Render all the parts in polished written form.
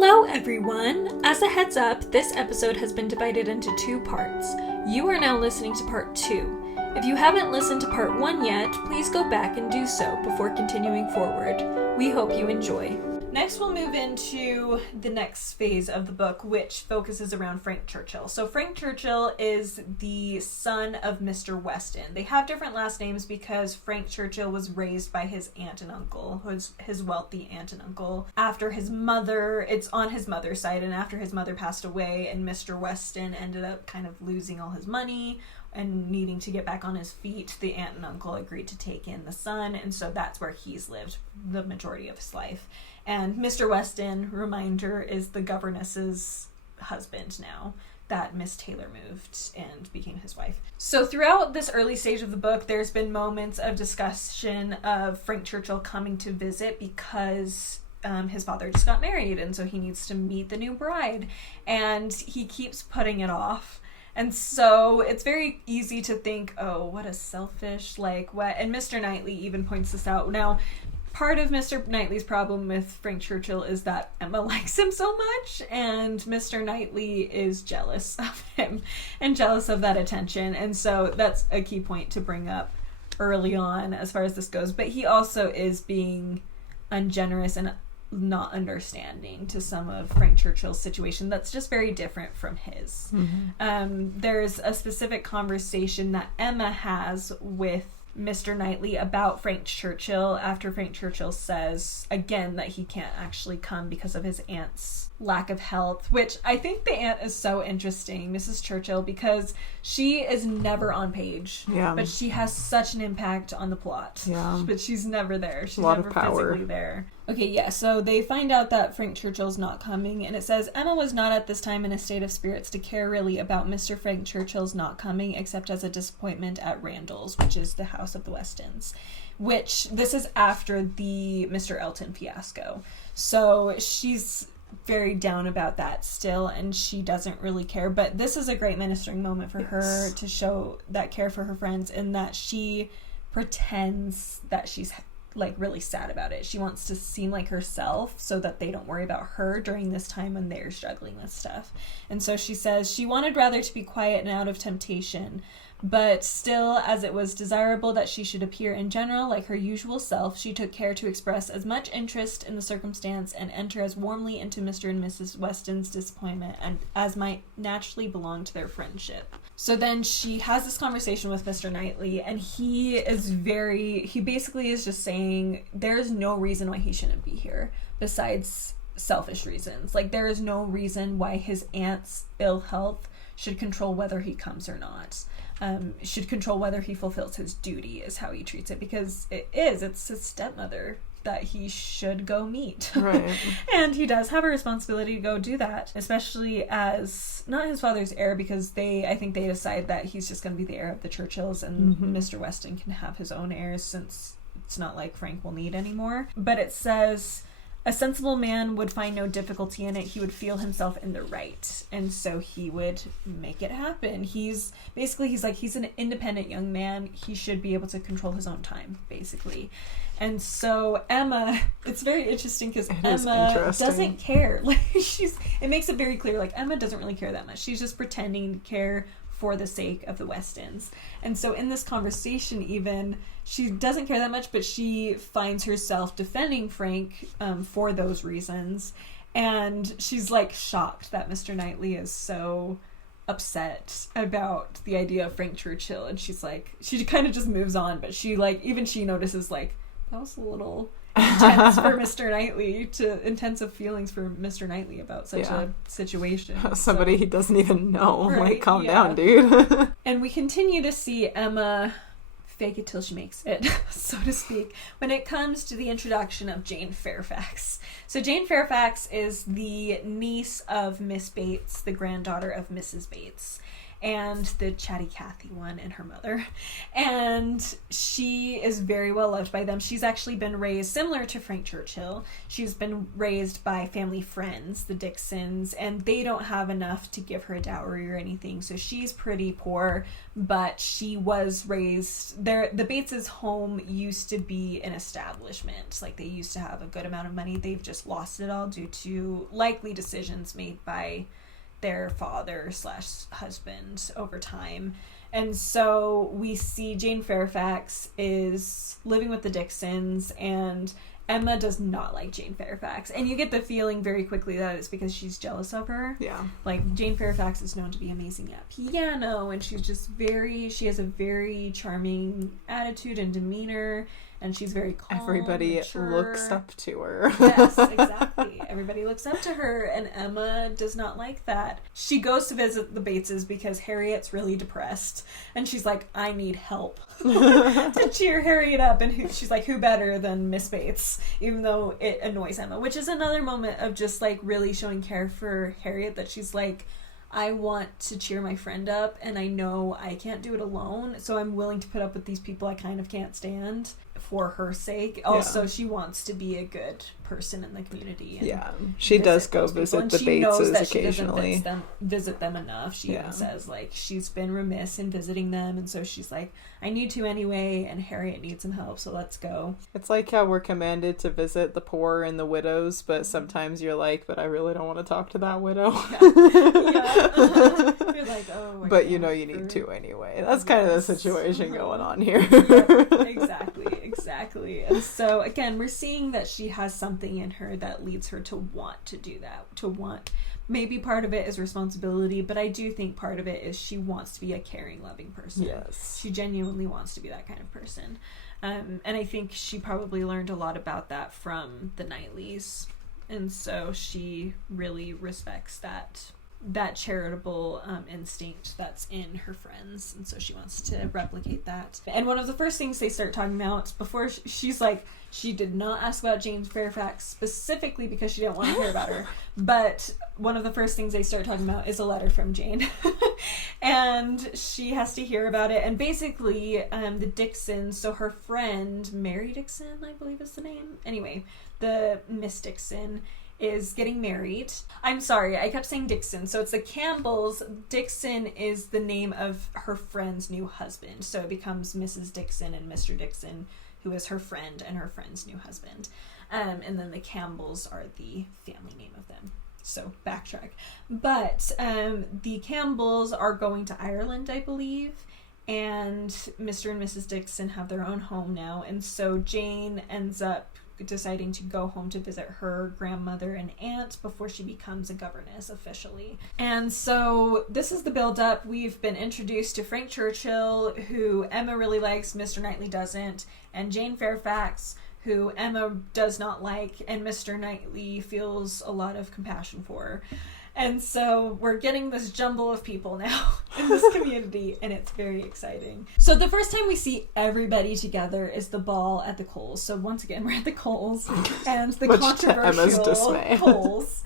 Hello everyone! As a heads up, this episode has been divided into 2 parts. You are now listening to part 2. If you haven't listened to part 1 yet, please go back and do so before continuing forward. We hope you enjoy. Next, we'll move into the next phase of the book, which focuses around Frank Churchill. So Frank Churchill is the son of Mr. Weston. They have different last names because Frank Churchill was raised by his aunt and uncle, his wealthy aunt and uncle. After his mother, it's on his mother's side, and after his mother passed away and Mr. Weston ended up kind of losing all his money and needing to get back on his feet, the aunt and uncle agreed to take in the son, and so that's where he's lived the majority of his life. And Mr. Weston, reminder, is the governess's husband now that Miss Taylor moved and became his wife. So throughout this early stage of the book, there's been moments of discussion of Frank Churchill coming to visit because his father just got married, and so he needs to meet the new bride, and he keeps putting it off. And so it's very easy to think, oh, what a selfish, what, and Mr. Knightley even points this out. Now, part of Mr. Knightley's problem with Frank Churchill is that Emma likes him so much, and Mr. Knightley is jealous of him and jealous of that attention. And so that's a key point to bring up early on as far as this goes. But he also is being ungenerous and not understanding to some of Frank Churchill's situation that's just very different from his. Mm-hmm. There's a specific conversation that Emma has with Mr. Knightley about Frank Churchill after Frank Churchill says again that he can't actually come because of his aunt's lack of health, which I think the aunt is so interesting, Mrs. Churchill, because she is never on page, but she has such an impact on the plot. But she's never there. She's never physically there. Okay, so they find out that Frank Churchill's not coming, and it says, Emma was not at this time in a state of spirits to care really about Mr. Frank Churchill's not coming, except as a disappointment at Randall's, which is the house of the Westons, which this is after the Mr. Elton fiasco. So she's very down about that still, and she doesn't really care, but this is a great ministering moment for her to show that care for her friends, and that she pretends that she's really sad about it. She wants to seem like herself so that they don't worry about her during this time when they're struggling with stuff. And so she says she wanted rather to be quiet and out of temptation, but still, as it was desirable that she should appear in general like her usual self, she took care to express as much interest in the circumstance and enter as warmly into Mr. and Mrs. Weston's disappointment and as might naturally belong to their friendship. So then she has this conversation with Mr. Knightley, and he basically is just saying there's no reason why he shouldn't be here besides selfish reasons. There is no reason why his aunt's ill health should control whether he comes or not. Should control whether he fulfills his duty is how he treats it, because it's his stepmother that he should go meet. Right. And he does have a responsibility to go do that, especially as not his father's heir, because I think they decide that he's just going to be the heir of the Churchills, and Mr. Weston can have his own heirs since it's not like Frank will need anymore. But it says, a sensible man would find no difficulty in it. He would feel himself in the right. And so he would make it happen. He's an independent young man. He should be able to control his own time, basically. And so Emma, it's very interesting because Emma doesn't care. It makes it very clear, Emma doesn't really care that much. She's just pretending to care for the sake of the Westons. And so in this conversation even, she doesn't care that much, but she finds herself defending Frank for those reasons. And she's shocked that Mr. Knightley is so upset about the idea of Frank Churchill. And she's she kind of just moves on, but she even she notices that was a little intense for Mr. Knightley, intensive feelings for Mr. Knightley about such a situation. Somebody he doesn't even know. Right? Calm down, dude. And we continue to see Emma fake it till she makes it, so to speak, when it comes to the introduction of Jane Fairfax. So Jane Fairfax is the niece of Miss Bates, the granddaughter of Mrs. Bates. and the chatty Cathy one and her mother. And she is very well loved by them. She's actually been raised similar to Frank Churchill. She's been raised by family friends, the Dixons, and they don't have enough to give her a dowry or anything, so she's pretty poor, but she was raised there. The Bates' home used to be an establishment. Like, they used to have a good amount of money. They've just lost it all due to likely decisions made by their father/husband over time. And so we see Jane Fairfax is living with the Dixons, and Emma does not like Jane Fairfax. And you get the feeling very quickly that it's because she's jealous of her. Yeah. Like, Jane Fairfax is known to be amazing at piano, and she's just she has a very charming attitude and demeanor, and she's very calm. Everybody mature. looks up to her. Yes, exactly. Everybody looks up to her, and Emma does not like that. She goes to visit the Bateses because Harriet's really depressed, and she's like, I need help to cheer Harriet up, and she's like, who better than Miss Bates, even though it annoys Emma, which is another moment of just like really showing care for Harriet, that she's like, I want to cheer my friend up, and I know I can't do it alone, so I'm willing to put up with these people I kind of can't stand for her sake. Also, she wants to be a good person in the community. And she does go visit the Bateses occasionally. She doesn't visit them enough. She even says, like, she's been remiss in visiting them, and so she's like, I need to anyway, and Harriet needs some help, so let's go. It's like how we're commanded to visit the poor and the widows, but sometimes you're like, but I really don't want to talk to that widow. You're like, oh, but you know you need to anyway. That's kind of the situation going on here. Exactly. And so again, we're seeing that she has something in her that leads her to want to do that, maybe part of it is responsibility, but I do think part of it is she wants to be a caring, loving person. Yes. She genuinely wants to be that kind of person. And I think she probably learned a lot about that from the Knightleys. And so she really respects that charitable instinct that's in her friends, and so she wants to replicate that. And one of the first things they start talking about before she's like, she did not ask about Jane Fairfax specifically because she didn't want to hear about her, but one of the first things they start talking about is a letter from Jane. And she has to hear about it, and basically the Dixons, so her friend Mary Dixon, I believe is the name, anyway, the Miss Dixon is getting married. I'm sorry, I kept saying Dixon. So it's the Campbells. Dixon is the name of her friend's new husband. So it becomes Mrs. Dixon and Mr. Dixon, who is her friend and her friend's new husband. And then the Campbells are the family name of them. So backtrack. But the Campbells are going to Ireland, I believe. And Mr. and Mrs. Dixon have their own home now. And so Jane ends up deciding to go home to visit her grandmother and aunt before she becomes a governess officially. And so this is the build-up. We've been introduced to Frank Churchill, who Emma really likes, Mr. Knightley doesn't, and Jane Fairfax, who Emma does not like, and Mr. Knightley feels a lot of compassion for. And so we're getting this jumble of people now in this community, and it's very exciting. So the first time we see everybody together is the ball at the Coles. So once again, we're at the Coles, and the controversial Coles.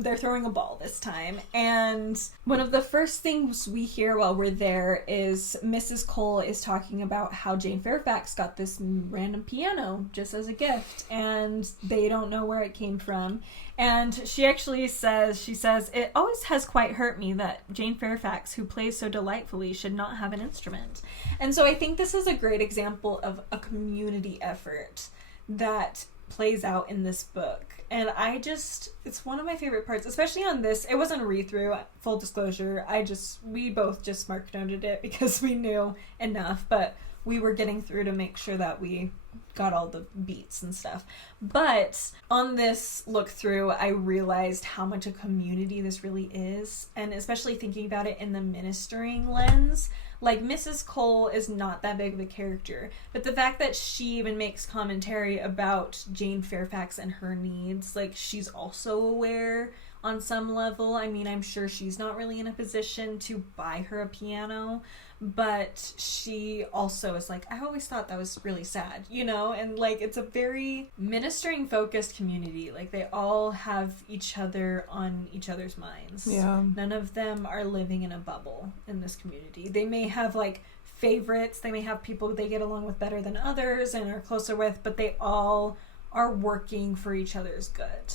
They're throwing a ball this time. And one of the first things we hear while we're there is Mrs. Cole is talking about how Jane Fairfax got this random piano just as a gift, and they don't know where it came from. And she actually says, it always has quite hurt me that Jane Fairfax, who plays so delightfully, should not have an instrument. And so I think this is a great example of a community effort that plays out in this book. And it's one of my favorite parts, especially on this. It wasn't a read-through, full disclosure. We both just mark noted it because we knew enough, but we were getting through to make sure that we got all the beats and stuff. But on this look through, I realized how much a community this really is, and especially thinking about it in the ministering lens. Like, Mrs. Cole is not that big of a character, but the fact that she even makes commentary about Jane Fairfax and her needs, like, she's also aware on some level. I mean, I'm sure she's not really in a position to buy her a piano, but she also is like, I always thought that was really sad, you know? And, like, it's a very ministering focused community. Like, they all have each other on each other's minds. Yeah. None of them are living in a bubble in this community. They may have, like, favorites. They may have people they get along with better than others and are closer with, but they all are working for each other's good.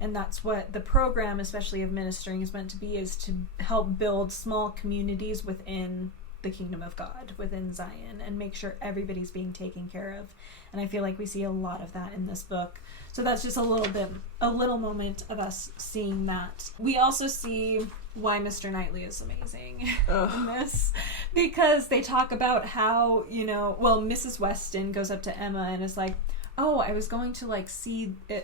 And that's what the program, especially of ministering, is meant to be, is to help build small communities within the kingdom of God, within Zion, and make sure everybody's being taken care of. And I feel like we see a lot of that in this book. So that's just a little moment of us seeing that. We also see why Mr. Knightley is amazing in this, because they talk about how, you know, well, Mrs. Weston goes up to Emma and is like, oh, I was going to, like,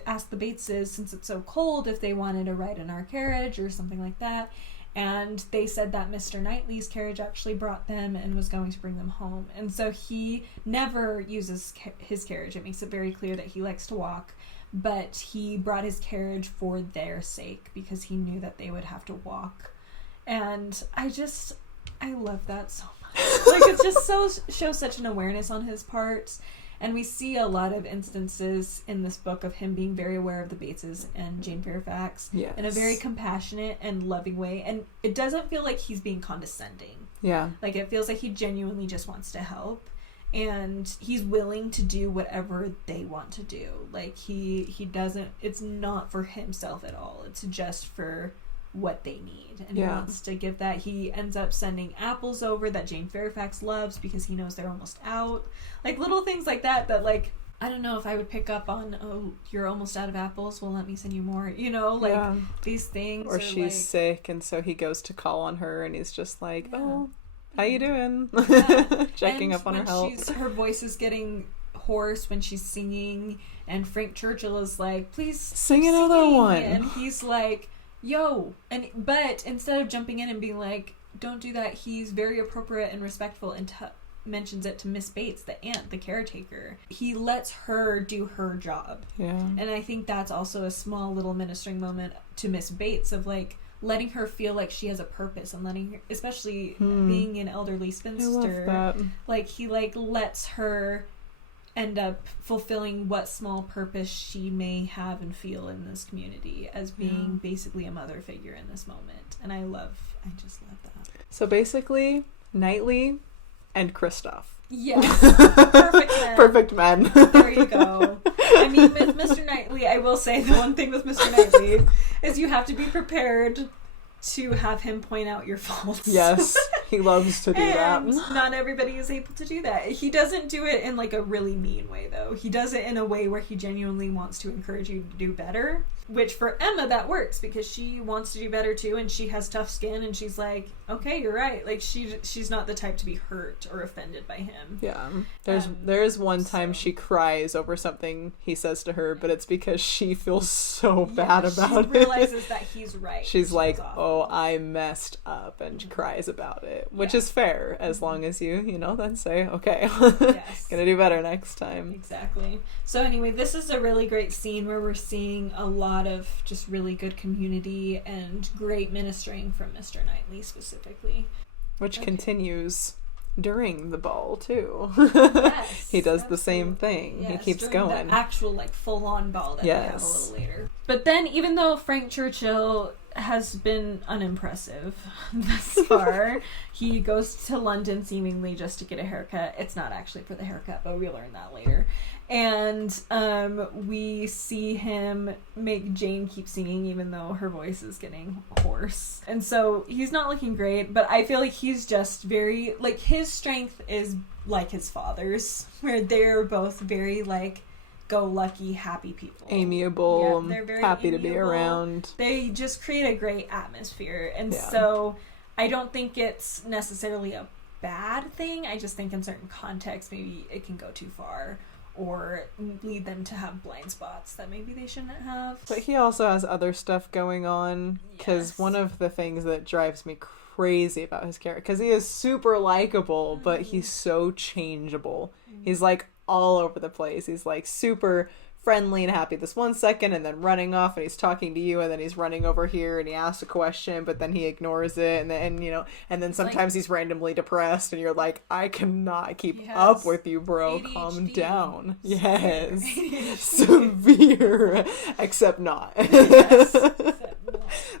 ask the Bateses, since it's so cold, if they wanted to ride in our carriage or something like that. And they said that Mr. Knightley's carriage actually brought them and was going to bring them home. And so he never uses his carriage. It makes it very clear that he likes to walk. But he brought his carriage for their sake, because he knew that they would have to walk. And I love that so much. Like, it's just shows such an awareness on his part. And we see a lot of instances in this book of him being very aware of the Bateses and Jane Fairfax in a very compassionate and loving way. And it doesn't feel like he's being condescending. Yeah. Like, it feels like he genuinely just wants to help. And he's willing to do whatever they want to do. Like, he doesn't, it's not for himself at all. It's just for what they need, and he wants to give that. He ends up sending apples over that Jane Fairfax loves because he knows they're almost out. Like, little things like that, like, I don't know if I would pick up on, oh, you're almost out of apples, well, let me send you more, you know, like, these things. Or she's like, sick, and so he goes to call on her, and he's just like, oh, how you doing? Checking up on her health. Her voice is getting hoarse when she's singing, and Frank Churchill is like, please sing another one. And he's like, yo, but instead of jumping in and being like, don't do that, he's very appropriate and respectful and mentions it to Miss Bates, the aunt, the caretaker. He lets her do her job. Yeah. And I think that's also a small little ministering moment to Miss Bates of, like, letting her feel like she has a purpose, and letting her, especially being an elderly spinster, like, he, like, lets her end up fulfilling what small purpose she may have and feel in this community as being basically a mother figure in this moment. And I just love that. So basically, Knightley and Kristoff. Yes. Perfect men. Perfect men. There you go. I mean, with Mr. Knightley, I will say the one thing with Mr. Knightley is you have to be prepared to have him point out your faults. Yes, he loves to do that. Not everybody is able to do that. He doesn't do it in, like, a really mean way, though. He does it in a way where he genuinely wants to encourage you to do better, which for Emma, that works, because she wants to do better, too, and she has tough skin, and she's like, okay, you're right. Like, she's not the type to be hurt or offended by him. Yeah. There is one time she cries over something he says to her, but it's because she feels so bad about it. She realizes that he's right. She's like, oh, I messed up, and cries about it, which is fair, as long as you then say, okay, gonna do better next time. Exactly. So anyway, this is a really great scene where we're seeing a lot of just really good community and great ministering from Mr. Knightley specifically. Which continues during the ball, too. Yes. He does the same thing. Yes, he keeps during going. The actual, like, full-on ball that we have a little later. But then, even though Frank Churchill has been unimpressive thus far, he goes to London seemingly just to get a haircut. It's not actually for the haircut, but we'll learn that later. And we see him make Jane keep singing even though her voice is getting hoarse. And so he's not looking great, but I feel like he's just very, like, his strength is like his father's, where they're both very, like, go-lucky, happy people. Amiable, they're very happy amiable. To be around. They just create a great atmosphere. And so I don't think it's necessarily a bad thing. I just think in certain contexts maybe it can go too far or lead them to have blind spots that maybe they shouldn't have. But he also has other stuff going on, because one of the things that drives me crazy about his character because he is super likable, but he's so changeable. He's like all over the place. He's like super friendly and happy this one second, and then running off and he's talking to you, and then he's running over here and he asks a question, but then he ignores it, and then and then sometimes he's randomly depressed, and you're like, I cannot keep up with you, bro. ADHD. Calm down. Yes. Severe. Except not. Yes.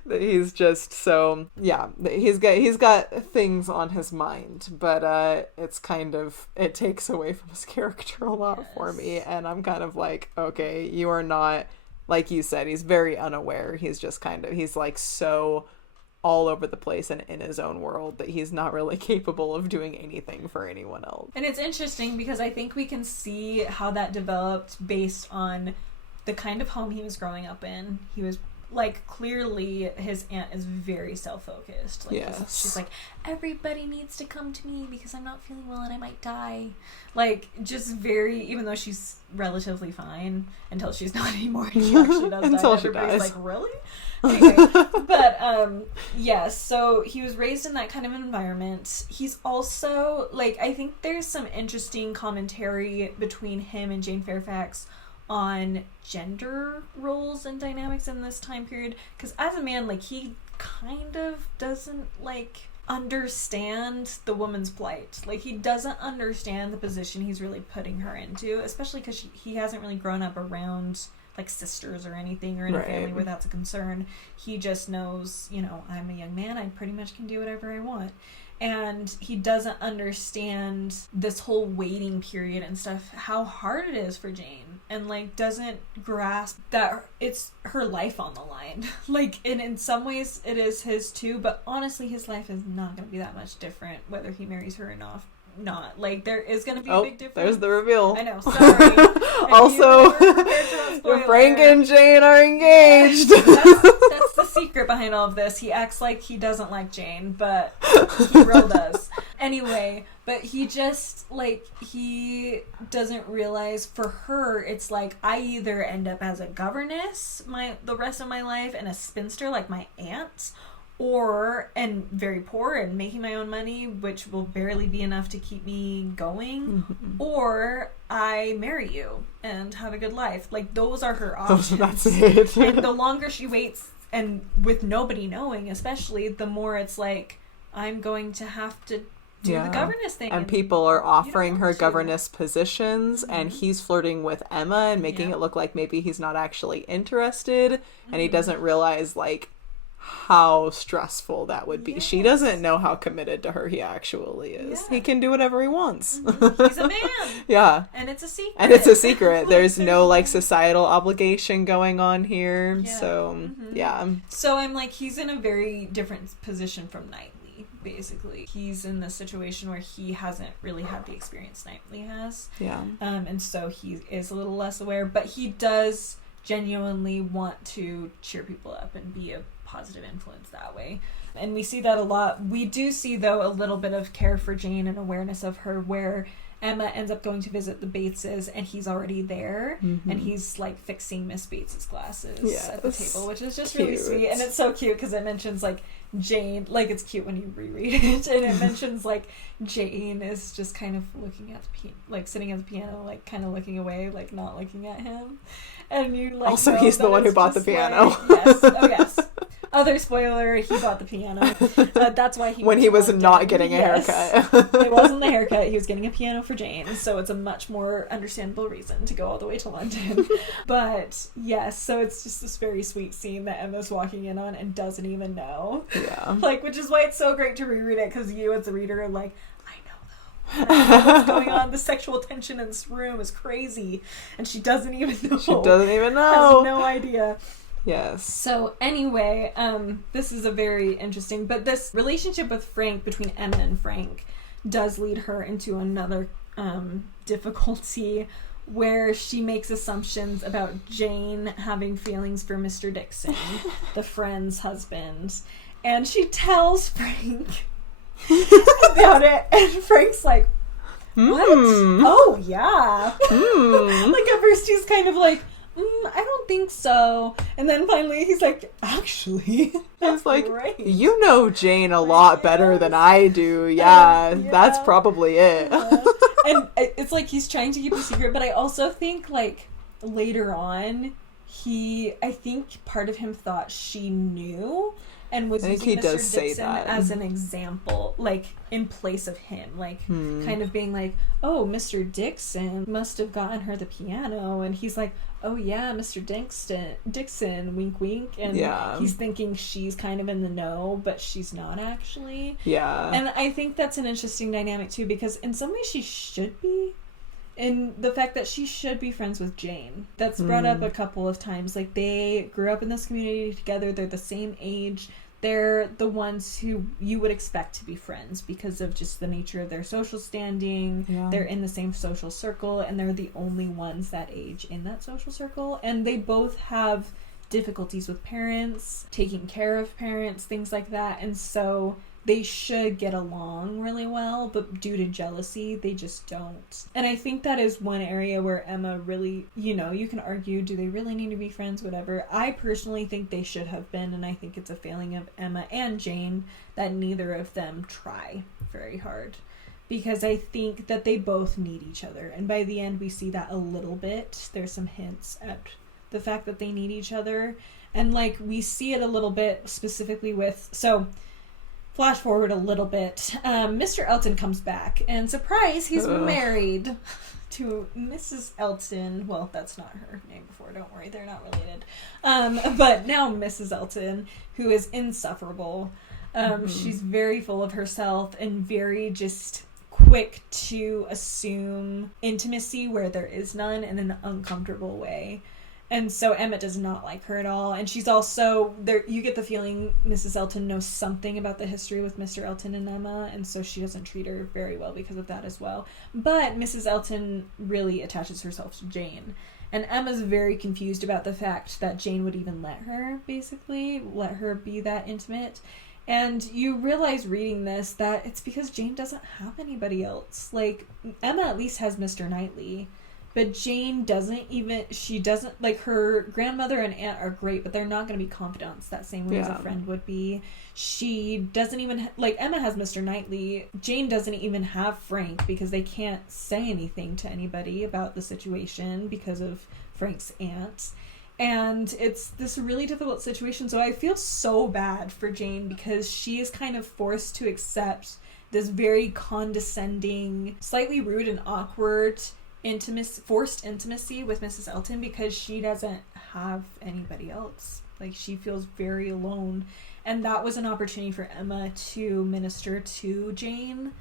He's just so, yeah, he's got things on his mind, but it's kind of, it takes away from his character a lot for me, and I'm kind of like, okay, you are not, like you said, he's very unaware. He's just kind of, he's like so all over the place and in his own world that he's not really capable of doing anything for anyone else. And it's interesting because I think we can see how that developed based on the kind of home he was growing up in. He was like, clearly his aunt is very self-focused. Like, yes. She's like, everybody needs to come to me because I'm not feeling well and I might die. Like, just very, even though she's relatively fine until she's not anymore, and she actually does until die. She Everybody's dies. like, really? Anyway, but yes, so he was raised in that kind of environment. He's also, like, I think there's some interesting commentary between him and Jane Fairfax on gender roles and dynamics in this time period, because as a man, like, he kind of doesn't, like, understand the woman's plight. Like, he doesn't understand the position he's really putting her into, especially because he hasn't really grown up around, like, sisters or anything, or in a family where that's a concern. He just knows, you know, I'm a young man, I pretty much can do whatever I want. And he doesn't understand this whole waiting period and stuff, how hard it is for Jane, and, like, doesn't grasp that it's her life on the line. Like, and in some ways it is his too, but honestly his life is not going to be that much different whether he marries her or not. Like, there is going to be a big difference. There's the reveal. I know, sorry. Also, Frank and Jane are engaged. That's the secret behind all of this. He acts like he doesn't like Jane, but he real does. Anyway, but he just, like, he doesn't realize for her, it's like, I either end up as a governess the rest of my life and a spinster like my aunt, and very poor and making my own money, which will barely be enough to keep me going, or I marry you and have a good life. Like, those are her options. That's it. And the longer she waits, and with nobody knowing especially, the more it's like, I'm going to have to do the governess thing. And people are offering her governess positions, and he's flirting with Emma and making it look like maybe he's not actually interested, and he doesn't realize, like, how stressful that would be. Yes. She doesn't know how committed to her he actually is. Yeah. He can do whatever he wants. He's a man. Yeah. And it's a secret. There's no, like, societal obligation going on here. Yeah. So, yeah. So I'm like, he's in a very different position from Knightley, basically. He's in this situation where he hasn't really had the experience Knightley has. Yeah. And so he is a little less aware, but he does genuinely want to cheer people up and be a positive influence that way. And we see that a lot. We do see, though, a little bit of care for Jane and awareness of her, where Emma ends up going to visit the Bateses and he's already there, and he's, like, fixing Miss Bates's glasses at the table, which is just really sweet. And it's so cute because it mentions, like, Jane, like, it's cute when you reread it, and it mentions, like, Jane is just kind of looking at the sitting at the piano, like, kind of looking away, like, not looking at him. And you, like, also, he's the one who bought the piano. Like, yes. Oh, yes. Other spoiler, he bought the piano. That's why he was not getting a haircut. It wasn't the haircut. He was getting a piano for Jane, so it's a much more understandable reason to go all the way to London. But yes, so it's just this very sweet scene that Emma's walking in on and doesn't even know. Yeah. Like, which is why it's so great to reread it, because you as a reader are like, I know what's going on. The sexual tension in this room is crazy, and she doesn't even know. She doesn't even know. Has no idea. Yes. So anyway, this is a very interesting, but this relationship with Frank, between Emma and Frank, does lead her into another difficulty, where she makes assumptions about Jane having feelings for Mr. Dixon, the friend's husband, and she tells Frank about it, and Frank's like, what? Oh, yeah. Like, at first he's kind of like, I don't think so. And then finally he's like, actually. It's like, right. you know Jane a lot better than I do. Yeah, that's probably it. And it's like he's trying to keep a secret, but I also think, like, later on, I think part of him thought she knew and was using Mr. Dixon as an example, like, in place of him. Like, kind of being like, oh, Mr. Dixon must have gotten her the piano. And he's like, oh, yeah, Mr. Dixon, wink, wink. And he's thinking she's kind of in the know, but she's not actually. Yeah. And I think that's an interesting dynamic, too, because in some ways she should be. And the fact that she should be friends with Jane. That's brought up a couple of times. Like, they grew up in this community together. They're the same age. They're the ones who you would expect to be friends because of just the nature of their social standing. Yeah. They're in the same social circle, and they're the only ones that age in that social circle. And they both have difficulties with parents, taking care of parents, things like that. And so they should get along really well, but due to jealousy, they just don't. And I think that is one area where Emma really, you can argue, do they really need to be friends, whatever. I personally think they should have been, and I think it's a failing of Emma and Jane that neither of them try very hard. Because I think that they both need each other. And by the end, we see that a little bit. There's some hints at the fact that they need each other. And, like, we see it a little bit specifically with... Flash forward a little bit. Mr. Elton comes back, and surprise, he's married to Mrs. Elton. Well, that's not her name before, don't worry, they're not related. But now Mrs. Elton, who is insufferable. She's very full of herself and very just quick to assume intimacy where there is none in an uncomfortable way. And so Emma does not like her at all. And she's also, there. You get the feeling Mrs. Elton knows something about the history with Mr. Elton and Emma, and so she doesn't treat her very well because of that as well. But Mrs. Elton really attaches herself to Jane. And Emma's very confused about the fact that Jane would even let her be that intimate. And you realize reading this that it's because Jane doesn't have anybody else. Like, Emma at least has Mr. Knightley. But Jane doesn't, like, her grandmother and aunt are great, but they're not going to be confidants that same way as a friend would be. She doesn't even, like, Emma has Mr. Knightley. Jane doesn't even have Frank because they can't say anything to anybody about the situation because of Frank's aunt. And it's this really difficult situation. So I feel so bad for Jane because she is kind of forced to accept this very condescending, slightly rude and awkward forced intimacy with Mrs. Elton because she doesn't have anybody else. Like, she feels very alone. And that was an opportunity for Emma to minister to Jane,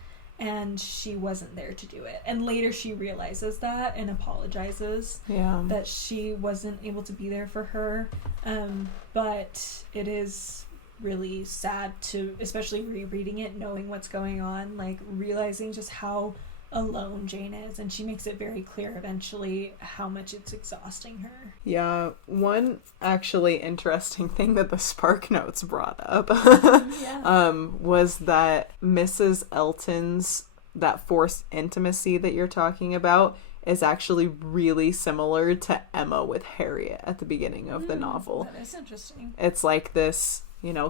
and she wasn't there to do it. And later she realizes that and apologizes that she wasn't able to be there for her. But it is really sad to, especially rereading it, knowing what's going on, like, realizing just how alone Jane is, and she makes it very clear eventually how much it's exhausting her. Yeah, one actually interesting thing that the Spark Notes brought up was that Mrs. Elton's, that forced intimacy that you're talking about, is actually really similar to Emma with Harriet at the beginning of the novel. That is interesting. It's like this,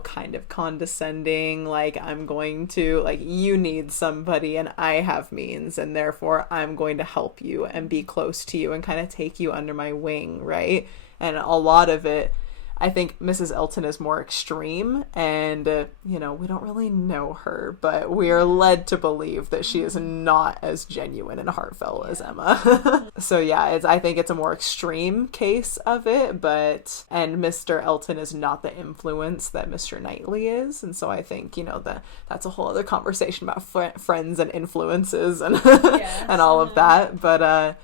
kind of condescending, like, I'm going to, like, you need somebody and I have means, and therefore I'm going to help you and be close to you and kind of take you under my wing, right? And a lot of it, I think Mrs. Elton is more extreme, and, we don't really know her, but we are led to believe that she is not as genuine and heartfelt as Emma. So yeah, I think it's a more extreme case of it, and Mr. Elton is not the influence that Mr. Knightley is, and so I think, that's a whole other conversation about friends and influences and and all of that, but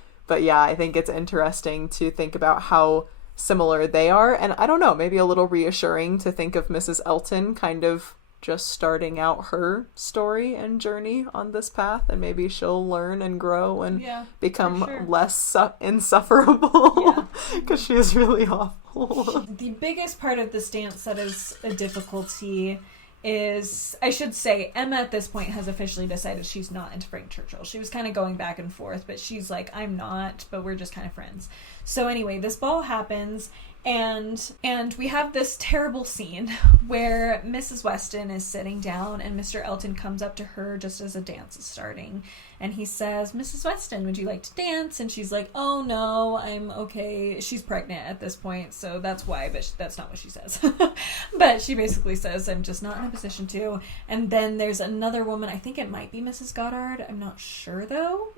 yeah, I think it's interesting to think about how similar they are, and I don't know, maybe a little reassuring to think of Mrs. Elton kind of just starting out her story and journey on this path, and maybe she'll learn and grow and become less insufferable because she is really awful. The biggest part of this dance that is a difficulty is, I should say, Emma at this point has officially decided she's not into Frank Churchill. She was kind of going back and forth, but she's like, I'm not, but we're just kind of friends. So anyway, this ball happens, and we have this terrible scene where Mrs. Weston is sitting down and Mr. Elton comes up to her just as a dance is starting, and he says, Mrs. Weston, would you like to dance? And she's like, oh no, I'm okay. She's pregnant at this point, so that's why, but that's not what she says. But she basically says, I'm just not in a position to. And then there's another woman, I think it might be Mrs. Goddard, I'm not sure though,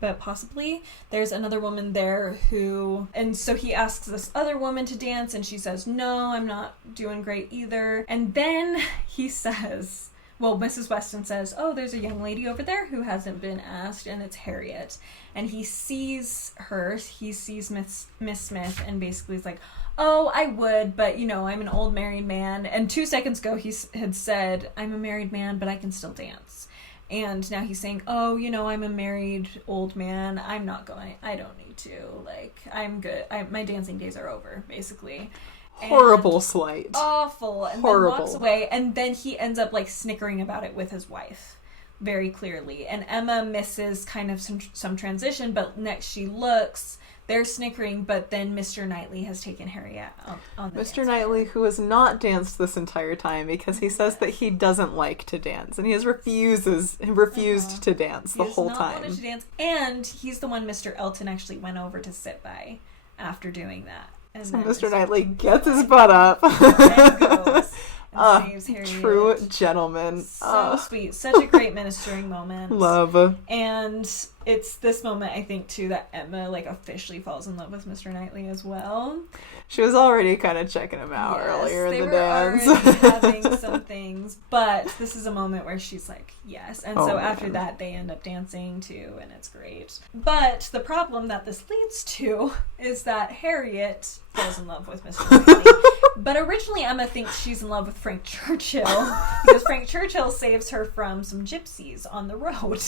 but possibly. There's another woman there who, and so he asks this other woman to dance, and she says, no, I'm not doing great either. And then he says, well, Mrs. Weston says, oh, there's a young lady over there who hasn't been asked, and it's Harriet. And he sees her, he sees Miss Smith, and basically is like, oh, I would, but, you know, I'm an old married man. And 2 seconds ago, he had said, I'm a married man, but I can still dance. And now he's saying, oh, you know, I'm a married old man. I'm not going, I don't need to. Like, I'm good. My dancing days are over, basically. Horrible slight. Awful. And horrible. Then walks away, and then he ends up, like, snickering about it with his wife. Very clearly. And Emma misses kind of some transition, but next she looks, they're snickering, but then Mr. Knightley has taken Harriet on the Mr. Knightley, who has not danced this entire time because he says that he doesn't like to dance, and he has refused to dance the whole time. He has not wanted to dance, and he's the one Mr. Elton actually went over to sit by after doing that. And so Mr. Knightley gets his butt up and goes and saves Harriet. True gentleman. So sweet. Such a great ministering moment. Love. And it's this moment, I think, too, that Emma, like, officially falls in love with Mr. Knightley as well. She was already kind of checking him out earlier in the dance. They were already having some things, but this is a moment where she's like, yes. And so after that, they end up dancing, too, and it's great. But the problem that this leads to is that Harriet falls in love with Mr. Knightley. But originally, Emma thinks she's in love with Frank Churchill, because Frank Churchill saves her from some gypsies on the road.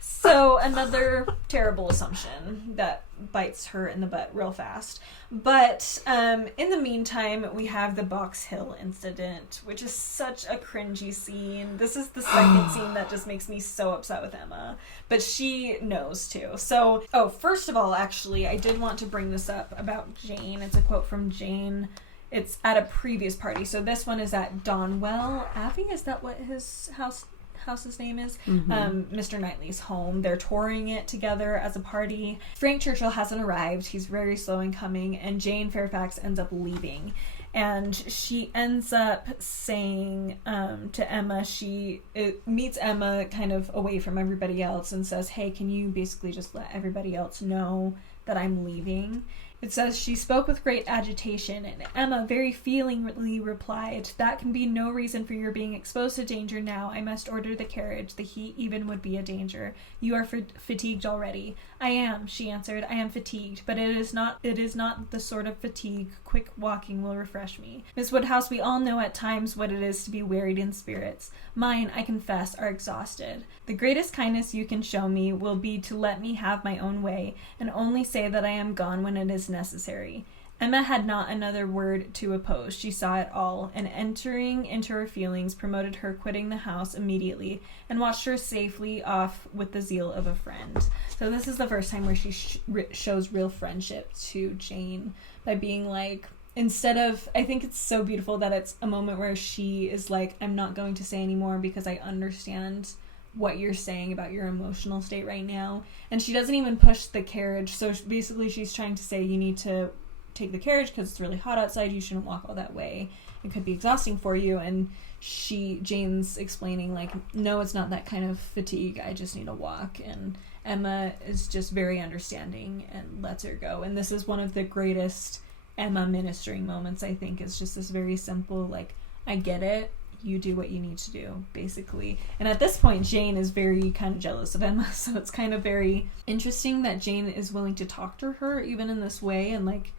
So another terrible assumption that bites her in the butt real fast. But in the meantime, we have the Box Hill incident, which is such a cringy scene. This is the second scene that just makes me so upset with Emma. But she knows too. So, first of all, actually, I did want to bring this up about Jane. It's a quote from Jane. It's at a previous party. So this one is at Donwell Abbey. Is that what his house's name is? Mm-hmm. Mr. Knightley's home. They're touring it together as a party. Frank Churchill hasn't arrived. He's very slow in coming, and Jane Fairfax ends up leaving. And she ends up saying to Emma, she meets Emma kind of away from everybody else and says, hey, can you basically just let everybody else know that I'm leaving? It says, she spoke with great agitation, and Emma very feelingly replied, that can be no reason for your being exposed to danger now. I must order the carriage. The heat even would be a danger. You are fatigued already. I am, she answered. I am fatigued, but it is not the sort of fatigue quick walking will refresh me. Miss Woodhouse, we all know at times what it is to be wearied in spirits. Mine, I confess, are exhausted. The greatest kindness you can show me will be to let me have my own way, and only say that I am gone when it is necessary. Emma had not another word to oppose. She saw it all, and entering into her feelings promoted her quitting the house immediately and watched her safely off with the zeal of a friend. So this is the first time where she shows real friendship to Jane by being like, instead of, I think it's so beautiful that it's a moment where she is like, I'm not going to say anymore because I understand what you're saying about your emotional state right now. And she doesn't even push the carriage. So basically she's trying to say, you need to take the carriage because it's really hot outside. You shouldn't walk all that way. It could be exhausting for you. And Jane's explaining like, no, it's not that kind of fatigue. I just need to walk. And Emma is just very understanding and lets her go. And this is one of the greatest Emma ministering moments, I think. It's just this very simple, like, I get it. You do what you need to do, basically. And at this point, Jane is very kind of jealous of Emma, so it's kind of very interesting that Jane is willing to talk to her even in this way and like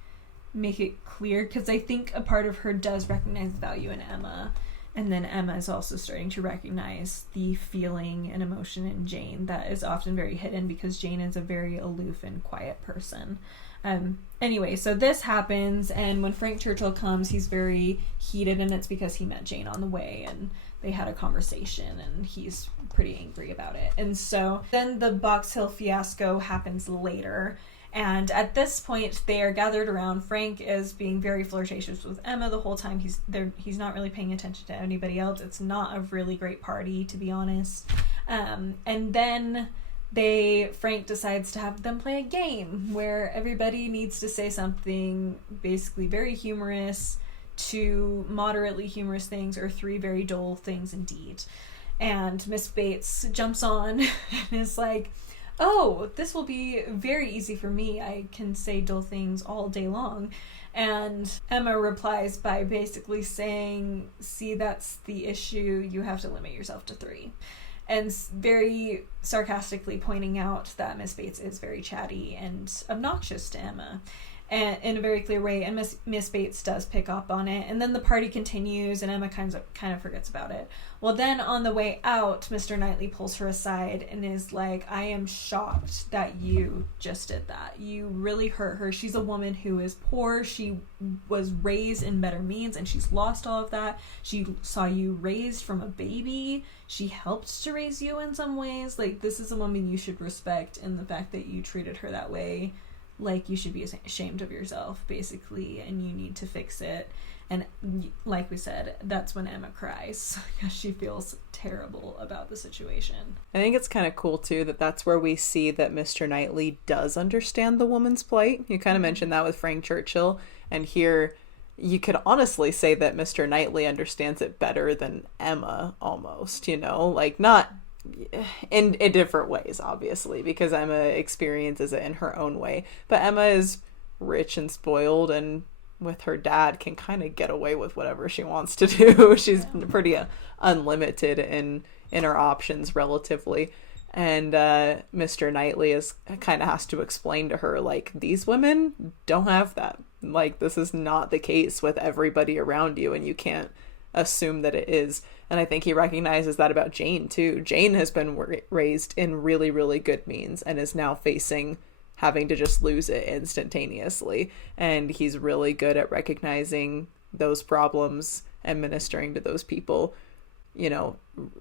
make it clear, because I think a part of her does recognize the value in Emma, and then Emma is also starting to recognize the feeling and emotion in Jane that is often very hidden because Jane is a very aloof and quiet person. Anyway, so this happens, and when Frank Churchill comes, he's very heated, and it's because he met Jane on the way, and they had a conversation, and he's pretty angry about it. And so then the Box Hill fiasco happens later, and at this point, they are gathered around. Frank is being very flirtatious with Emma the whole time. He's not really paying attention to anybody else. It's not a really great party, to be honest. And then Frank decides to have them play a game where everybody needs to say something basically very humorous, 2 moderately humorous things, or 3 very dull things indeed. And Miss Bates jumps on and is like, oh, this will be very easy for me. I can say dull things all day long. And Emma replies by basically saying, see, that's the issue. You have to limit yourself to 3. And very sarcastically pointing out that Miss Bates is very chatty and obnoxious to Emma, and in a very clear way. And Miss Bates does pick up on it. And then the party continues, and Emma kind of forgets about it. Well, then on the way out, Mr. Knightley pulls her aside and is like, I am shocked that you just did that. You really hurt her. She's a woman who is poor. She was raised in better means, and she's lost all of that. She saw you raised from a baby. She helped to raise you in some ways. Like, this is a woman you should respect, and the fact that you treated her that way, like, you should be ashamed of yourself, basically, and you need to fix it. And like we said, that's when Emma cries, because she feels terrible about the situation. I think it's kind of cool, too, that's where we see that Mr. Knightley does understand the woman's plight. You kind of mentioned that with Frank Churchill, and here you could honestly say that Mr. Knightley understands it better than Emma, almost, like, not in different ways, obviously, because Emma experiences it in her own way. But Emma is rich and spoiled, and with her dad can kind of get away with whatever she wants to do. She's pretty unlimited in her options relatively. And Mr. Knightley kind of has to explain to her, like, these women don't have that. Like, this is not the case with everybody around you, and you can't assume that it is. And I think he recognizes that about Jane too. Jane has been raised in really, really good means and is now facing having to just lose it instantaneously. And he's really good at recognizing those problems and ministering to those people,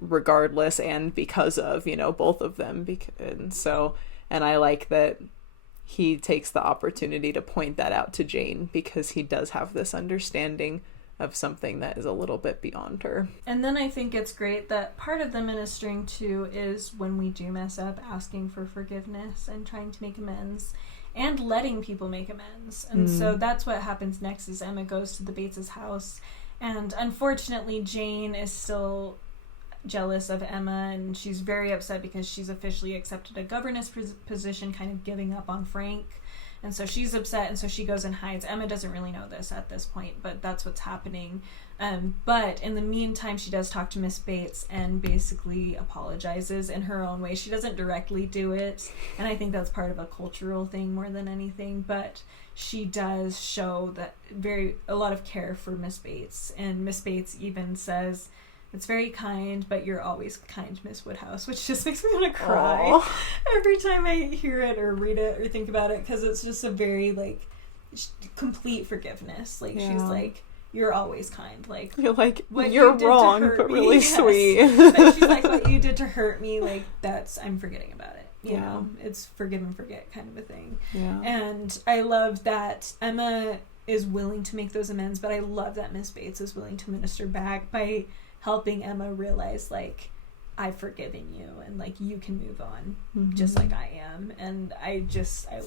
regardless and because of, both of them. And I like that he takes the opportunity to point that out to Jane, because he does have this understanding of something that is a little bit beyond her. And then I think it's great that part of the ministering too is when we do mess up, asking for forgiveness and trying to make amends and letting people make amends. And so that's what happens next is Emma goes to the Bates' house, and unfortunately Jane is still jealous of Emma, and she's very upset because she's officially accepted a governess position, kind of giving up on Frank. And so she's upset, and so she goes and hides. Emma doesn't really know this at this point, but that's what's happening. But in the meantime, she does talk to Miss Bates and basically apologizes in her own way. She doesn't directly do it, and I think that's part of a cultural thing more than anything, but she does show that a lot of care for Miss Bates. And Miss Bates even says, it's very kind, but you're always kind, Miss Woodhouse, which just makes me want to cry. Aww. Every time I hear it or read it or think about it, because it's just a very, complete forgiveness. Like, yeah. She's like, you're always kind. Like, you're like, you're wrong, but really sweet. But she's like, what you did to hurt me, like, I'm forgetting about it. You know, it's forgive and forget kind of a thing. Yeah. And I love that Emma is willing to make those amends, but I love that Miss Bates is willing to minister back by helping Emma realize, like, I've forgiven you, and, like, you can move on just like I am. And I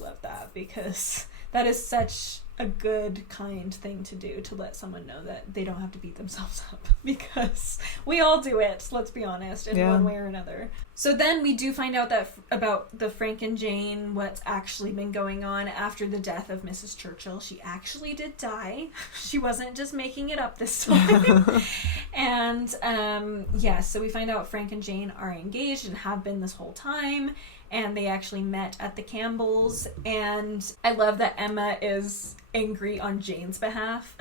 love that, because that is such a good, kind thing to do, to let someone know that they don't have to beat themselves up, because we all do it, let's be honest, in one way or another. So then we do find out that about the Frank and Jane, what's actually been going on after the death of Mrs. Churchill. She actually did die. She wasn't just making it up this time. And so we find out Frank and Jane are engaged and have been this whole time, and they actually met at the Campbells. And I love that Emma is angry on Jane's behalf.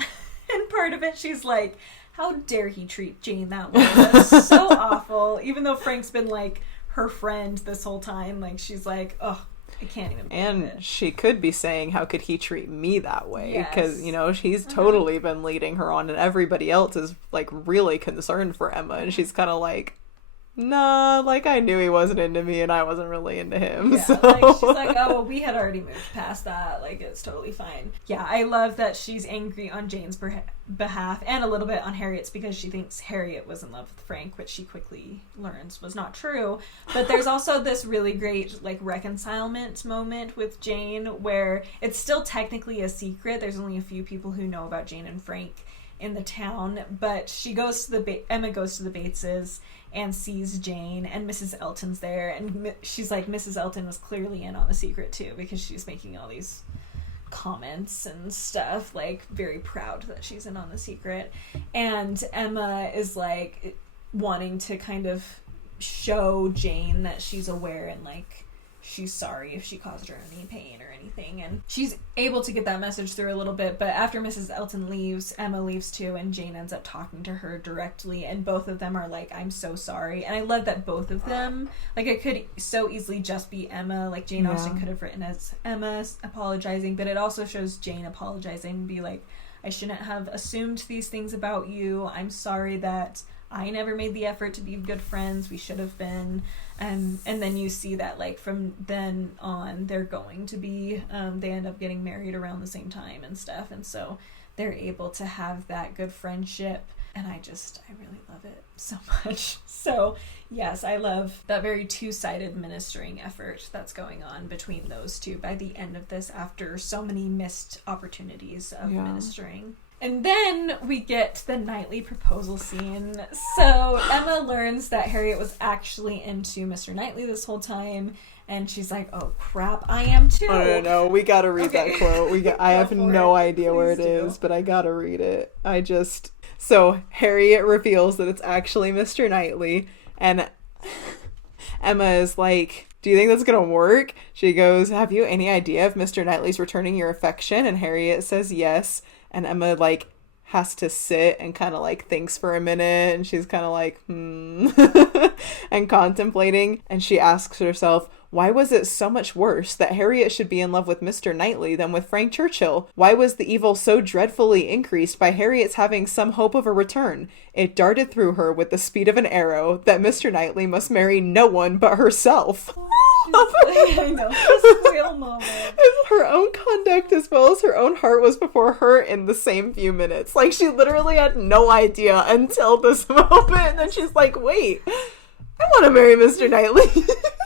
And part of it, she's like, how dare he treat Jane that way? That's so awful. Even though Frank's been, like, her friend this whole time, like, she's like, oh, I can't even And believe it. she could be saying, how could he treat me that way? Yes. Because, you know, he's totally been leading her on, and everybody else is, like, really concerned for Emma. And she's kind of like, nah, like, I knew he wasn't into me, and I wasn't really into him. Yeah, so. like, she's like, oh, well, we had already moved past that. Like, it's totally fine. Yeah, I love that she's angry on Jane's behalf, and a little bit on Harriet's, because she thinks Harriet was in love with Frank, which she quickly learns was not true. But there's also this really great, like, reconcilement moment with Jane, where it's still technically a secret. There's only a few people who know about Jane and Frank in the town, but she goes to Emma goes to the Bateses and sees Jane, and Mrs. Elton's there, and she's like, Mrs. Elton was clearly in on the secret too, because she's making all these comments and stuff, like, very proud that she's in on the secret. And Emma is like wanting to kind of show Jane that she's aware, and like she's sorry if she caused her any pain or anything, and she's able to get that message through a little bit. But after Mrs. Elton leaves, Emma leaves too, and Jane ends up talking to her directly, and both of them are like, I'm so sorry. And I love that both of them, like, it could so easily just be Emma, like Jane Austen could have written as Emma apologizing, but it also shows Jane apologizing and be like, I shouldn't have assumed these things about you. I'm sorry that I never made the effort to be good friends. We should have been. And then you see that, like, from then on, they're going to be, they end up getting married around the same time and stuff. And so they're able to have that good friendship. And I really love it so much. So, yes, I love that very two-sided ministering effort that's going on between those two by the end of this, after so many missed opportunities of ministering. And then we get the nightly proposal scene. So Emma learns that Harriet was actually into Mr. Knightley this whole time, and she's like, oh crap, I am too. Oh, no, we gotta read that quote. I have no idea where it is, do. but I gotta read it. So Harriet reveals that it's actually Mr. Knightley, and Emma is like, do you think that's gonna work? She goes, have you any idea if Mr. Knightley's returning your affection? And Harriet says yes. And Emma, like, has to sit and kind of, like, thinks for a minute. And she's kind of like, and contemplating. And she asks herself, why was it so much worse that Harriet should be in love with Mr. Knightley than with Frank Churchill? Why was the evil so dreadfully increased by Harriet's having some hope of a return? It darted through her with the speed of an arrow that Mr. Knightley must marry no one but herself. I know, this real moment. Her own conduct as well as her own heart was before her in the same few minutes. Like, she literally had no idea until this moment, and then she's like, wait, I want to marry Mr. Knightley.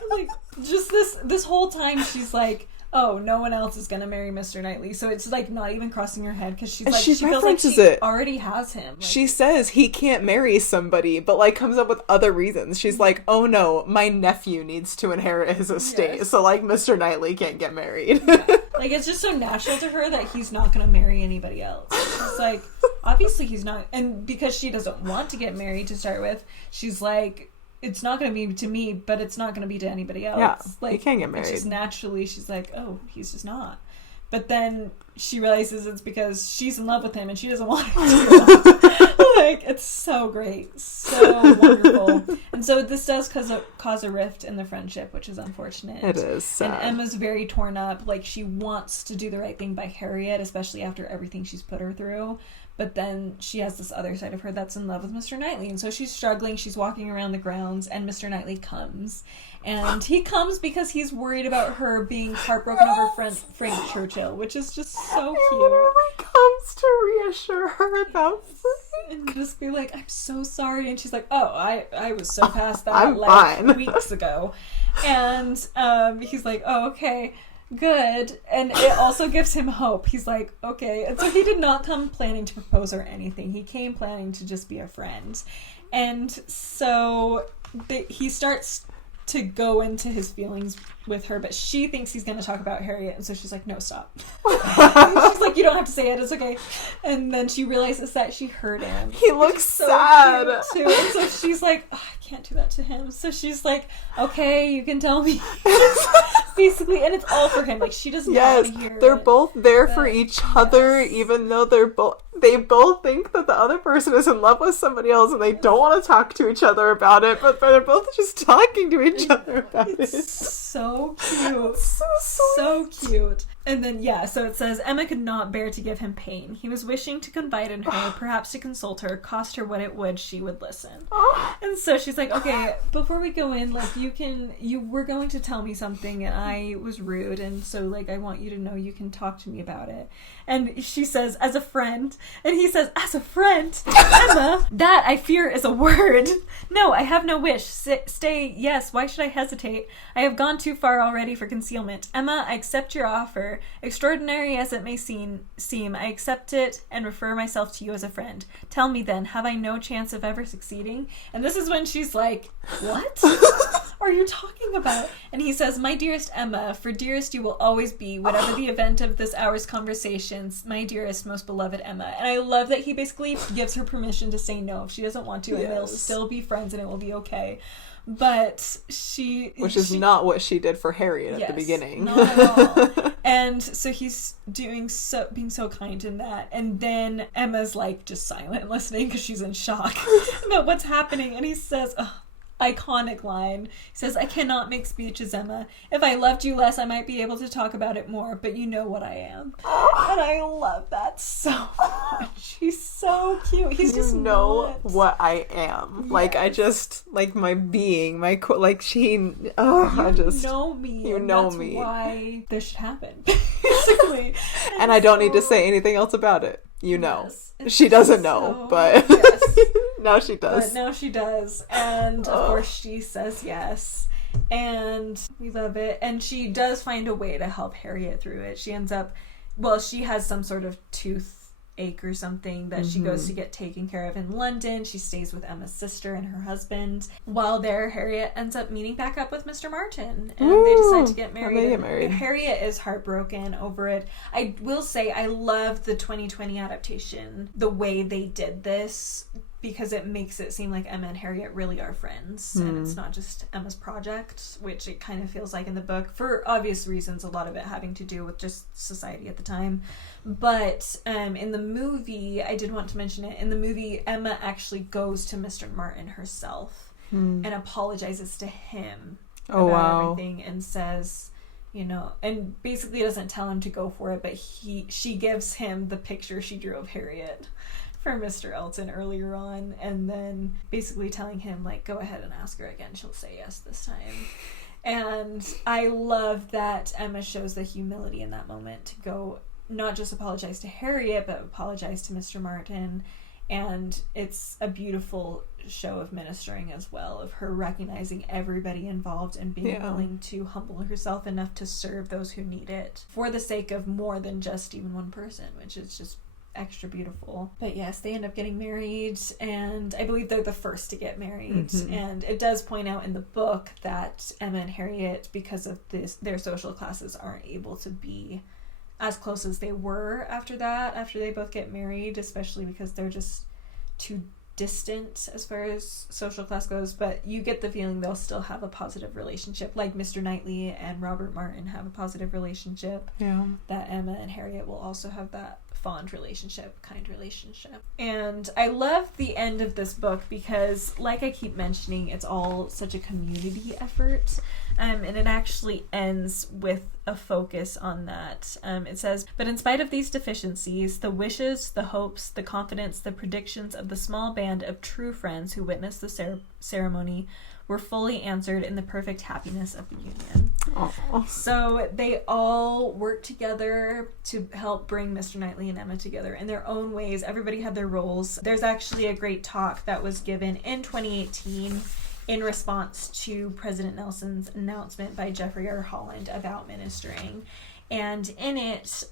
Like, just this whole time she's like, oh, no one else is gonna marry Mr. Knightley. So it's like not even crossing her head, because she's like, she feels like she already has him. Like, she says he can't marry somebody, but like comes up with other reasons. She's like, oh no, my nephew needs to inherit his estate, so like Mr. Knightley can't get married. Like, it's just so natural to her that he's not gonna marry anybody else. She's like, obviously he's not, and because she doesn't want to get married to start with, she's like, it's not going to be to me, but it's not going to be to anybody else. Yeah, like, he can't get married. It's just naturally, she's like, oh, he's just not. But then she realizes it's because she's in love with him and she doesn't want him to. Like, it's so great. So wonderful. And so this does cause a rift in the friendship, which is unfortunate. It is sad. And Emma's very torn up. Like, she wants to do the right thing by Harriet, especially after everything she's put her through. But then she has this other side of her that's in love with Mr. Knightley. And so she's struggling. She's walking around the grounds, and Mr. Knightley comes. And he comes because he's worried about her being heartbroken over Frank Churchill, which is just so cute. He literally comes to reassure her about Frank. And just be like, I'm so sorry. And she's like, oh, I was so past that I'm like fine. weeks ago. And he's like, oh, okay. Good. And it also gives him hope. He's like, okay. And so he did not come planning to propose or anything. He came planning to just be a friend. And so he starts to go into his feelings with her, but she thinks he's going to talk about Harriet, and so she's like, no, stop. She's like, you don't have to say it, it's okay. And then she realizes that she hurt him. He looks so sad cute, too. And so she's like, oh, I can't do that to him. So she's like, okay, you can tell me. Basically, and it's all for him. Like, she doesn't want to hear they're it, both there for each other, even though they're both they both think that the other person is in love with somebody else and they don't want to talk to each other about it, but they're both just talking to each other about it. So cute. It's so cute. And then, so it says, Emma could not bear to give him pain. He was wishing to confide in her, perhaps to consult her, cost her what it would, she would listen. And so she's like, okay, before we go in, like, you were going to tell me something and I was rude, and so, like, I want you to know you can talk to me about it. And she says, as a friend. And he says, as a friend? Emma, that, I fear, is a word. No, I have no wish. Stay, yes, why should I hesitate? I have gone too far already for concealment. Emma, I accept your offer. Extraordinary as it may seem, I accept it and refer myself to you as a friend. Tell me then, have I no chance of ever succeeding? And this is when she's like, what are you talking about? And he says, my dearest Emma, for dearest you will always be, whatever the event of this hour's conversations, my dearest, most beloved Emma. And I love that he basically gives her permission to say no if she doesn't want to, and they'll still be friends and it will be okay. But which is not what she did for Harriet at the beginning. Not at all. And so he's being so kind in that. And then Emma's like just silent listening because she's in shock about what's happening. And he says, iconic line. He says, I cannot make speeches, Emma. If I loved you less, I might be able to talk about it more, but you know what I am. And I love that so much. He's so cute. He's just what I am. Yes. Like, I just, like, my being, my, like, she, you know me. You know me. That's why this should happen, basically. And I don't need to say anything else about it. You know. Yes, she doesn't know, but now she does. But now she does. And of course she says yes. And we love it. And she does find a way to help Harriet through it. She ends up, she has some sort of toothache or something that she goes to get taken care of in London. She stays with Emma's sister and her husband. While there, Harriet ends up meeting back up with Mr. Martin, and they decide to get married. They get married. Harriet is heartbroken over it. I will say I love the 2020 adaptation, the way they did this, because it makes it seem like Emma and Harriet really are friends, and it's not just Emma's project, which it kind of feels like in the book, for obvious reasons, a lot of it having to do with just society at the time. But in the movie, I did want to mention it, in the movie, Emma actually goes to Mr. Martin herself and apologizes to him about everything, and says, and basically doesn't tell him to go for it, but she gives him the picture she drew of Harriet for Mr. Elton earlier on, and then basically telling him, like, go ahead and ask her again, she'll say yes this time. And I love that Emma shows the humility in that moment to go not just apologize to Harriet, but apologize to Mr. Martin. And it's a beautiful show of ministering as well, of her recognizing everybody involved and being willing to humble herself enough to serve those who need it for the sake of more than just even one person, which is just extra beautiful. But yes, they end up getting married, and I believe they're the first to get married. And it does point out in the book that Emma and Harriet, because of their social classes, aren't able to be as close as they were after they both get married, especially because they're just too distant as far as social class goes. But you get the feeling they'll still have a positive relationship, like Mr. Knightley and Robert Martin have a positive relationship. That Emma and Harriet will also have that fond relationship, kind relationship. And I love the end of this book because, like I keep mentioning, it's all such a community effort, and it actually ends with a focus on that. It says, but in spite of these deficiencies, the wishes, the hopes, the confidence, the predictions of the small band of true friends who witnessed the ceremony were fully answered in the perfect happiness of the union. Aww. So they all worked together to help bring Mr. Knightley and Emma together in their own ways. Everybody had their roles. There's actually a great talk that was given in 2018 in response to President Nelson's announcement by Jeffrey R. Holland about ministering. And in it,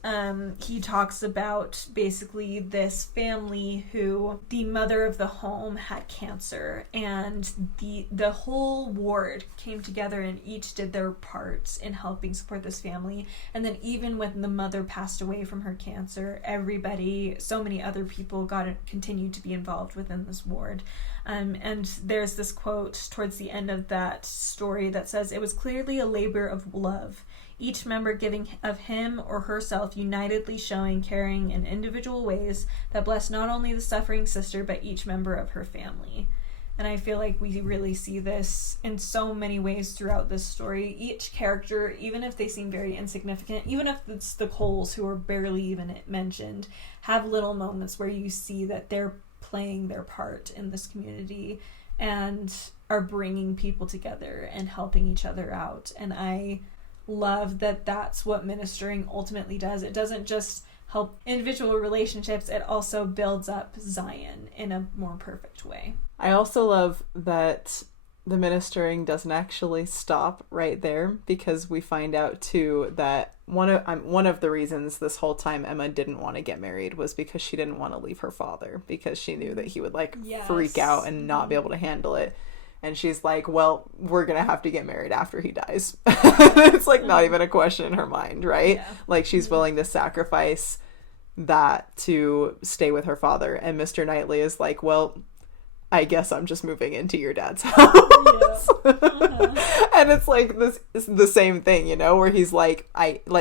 he talks about basically this family who the mother of the home had cancer, and the whole ward came together and each did their parts in helping support this family. And then even when the mother passed away from her cancer, everybody, so many other people continued to be involved within this ward. And there's this quote towards the end of that story that says, "It was clearly a labor of love. each member giving of him or herself, unitedly showing, caring in individual ways that bless not only the suffering sister, but each member of her family. And I feel like we really see this in so many ways throughout this story. Each character, even if they seem very insignificant, even if it's the Coles who are barely even mentioned, have little moments where you see that they're playing their part in this community and are bringing people together and helping each other out. And I love that that's what ministering ultimately does. It doesn't just help individual relationships, it also builds up Zion in a more perfect way. I also love that the ministering doesn't actually stop right there, because we find out too that one of the reasons this whole time Emma didn't want to get married was because she didn't want to leave her father, because she knew that he would freak out and not be able to handle it. And she's like, well, we're going to have to get married after he dies. It's like not even a question in her mind, right? Yeah. Like she's willing to sacrifice that to stay with her father. And Mr. Knightley is like, well, I guess I'm just moving into your dad's house. Yeah. Uh-huh. And it's like this is the same thing, you know, where he's like,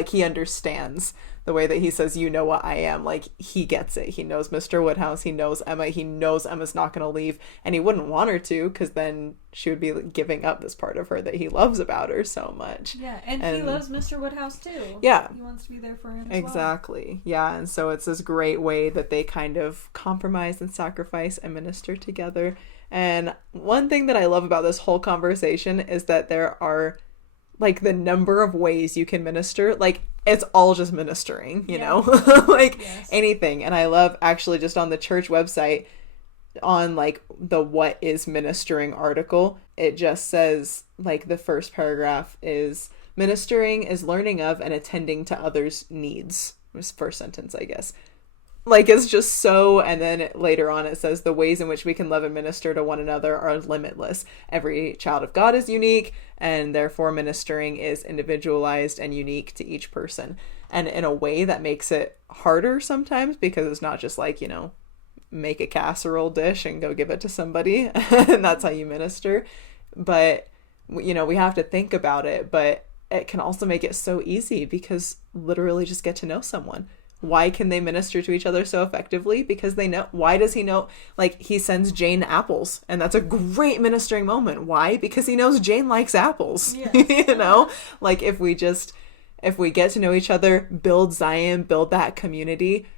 he understands the way that he says, you know what I am. Like, he gets it. He knows Mr. Woodhouse. He knows Emma. He knows Emma's not going to leave. And he wouldn't want her to, because then she would be giving up this part of her that he loves about her so much. Yeah, and he loves Mr. Woodhouse too. Yeah. He wants to be there for him as exactly. Well. Yeah, and so it's this great way that they kind of compromise and sacrifice and minister together. And one thing that I love about this whole conversation is that there are, like, the number of ways you can minister. Like, it's all just ministering, you know? Like, yes. Anything. And I love, actually, just on the church website, on, like, the what is ministering article, it just says, like, the first paragraph is, ministering is learning of and attending to others' needs. First sentence, I guess. Like, it's just so, and then later on it says, the ways in which we can love and minister to one another are limitless. Every child of God is unique, and therefore ministering is individualized and unique to each person. And in a way that makes it harder sometimes, because it's not just like, you know, make a casserole dish and go give it to somebody, and that's how you minister. But, you know, we have to think about it, but it can also make it so easy, because literally just get to know someone. Why can they minister to each other so effectively? Because they know. Why does he know? Like, he sends Jane apples, and that's a great ministering moment. Why? Because he knows Jane likes apples. Yes. You know, like, if we get to know each other, build Zion, build that community,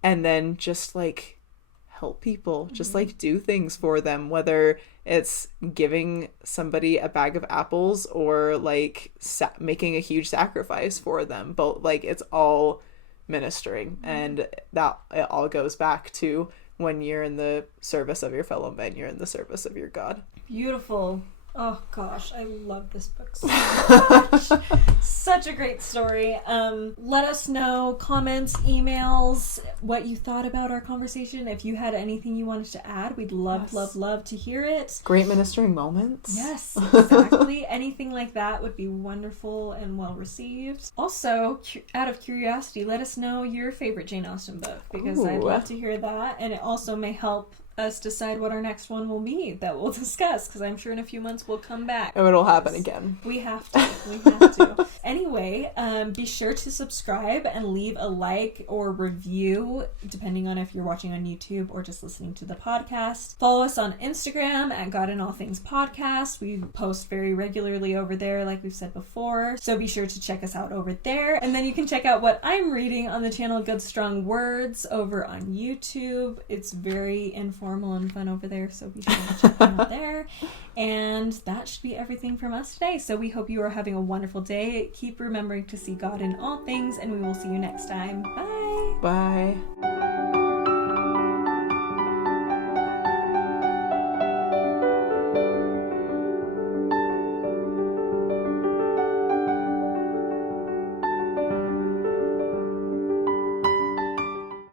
and then just, like, help people, just, like, do things for them, whether it's giving somebody a bag of apples or, like, making a huge sacrifice for them. But, like, it's all ministering, and that it all goes back to when you're in the service of your fellow men, you're in the service of your God. Beautiful. Oh gosh, I love this book so much. Such a great story. Let us know, comments, emails, what you thought about our conversation. If you had anything you wanted to add, we'd love to hear it. Great ministering moments. Yes, exactly. Anything like that would be wonderful and well received. Also, out of curiosity, let us know your favorite Jane Austen book, because I'd love to hear that, and it also may help us decide what our next one will be that we'll discuss, because I'm sure in a few months we'll come back. Oh, it'll happen again. We have to. Anyway, be sure to subscribe and leave a like or review, depending on if you're watching on YouTube or just listening to the podcast. Follow us on Instagram at God in All Things Podcast. We post very regularly over there, like we've said before, so be sure to check us out over there. And then you can check out what I'm reading on the channel Good Strong Words over on YouTube. It's very informal and fun over there, so be sure to check them out there. And that should be everything from us today. So we hope you are having a wonderful day. Keep remembering to see God in all things, and we will see you next time. Bye. Bye.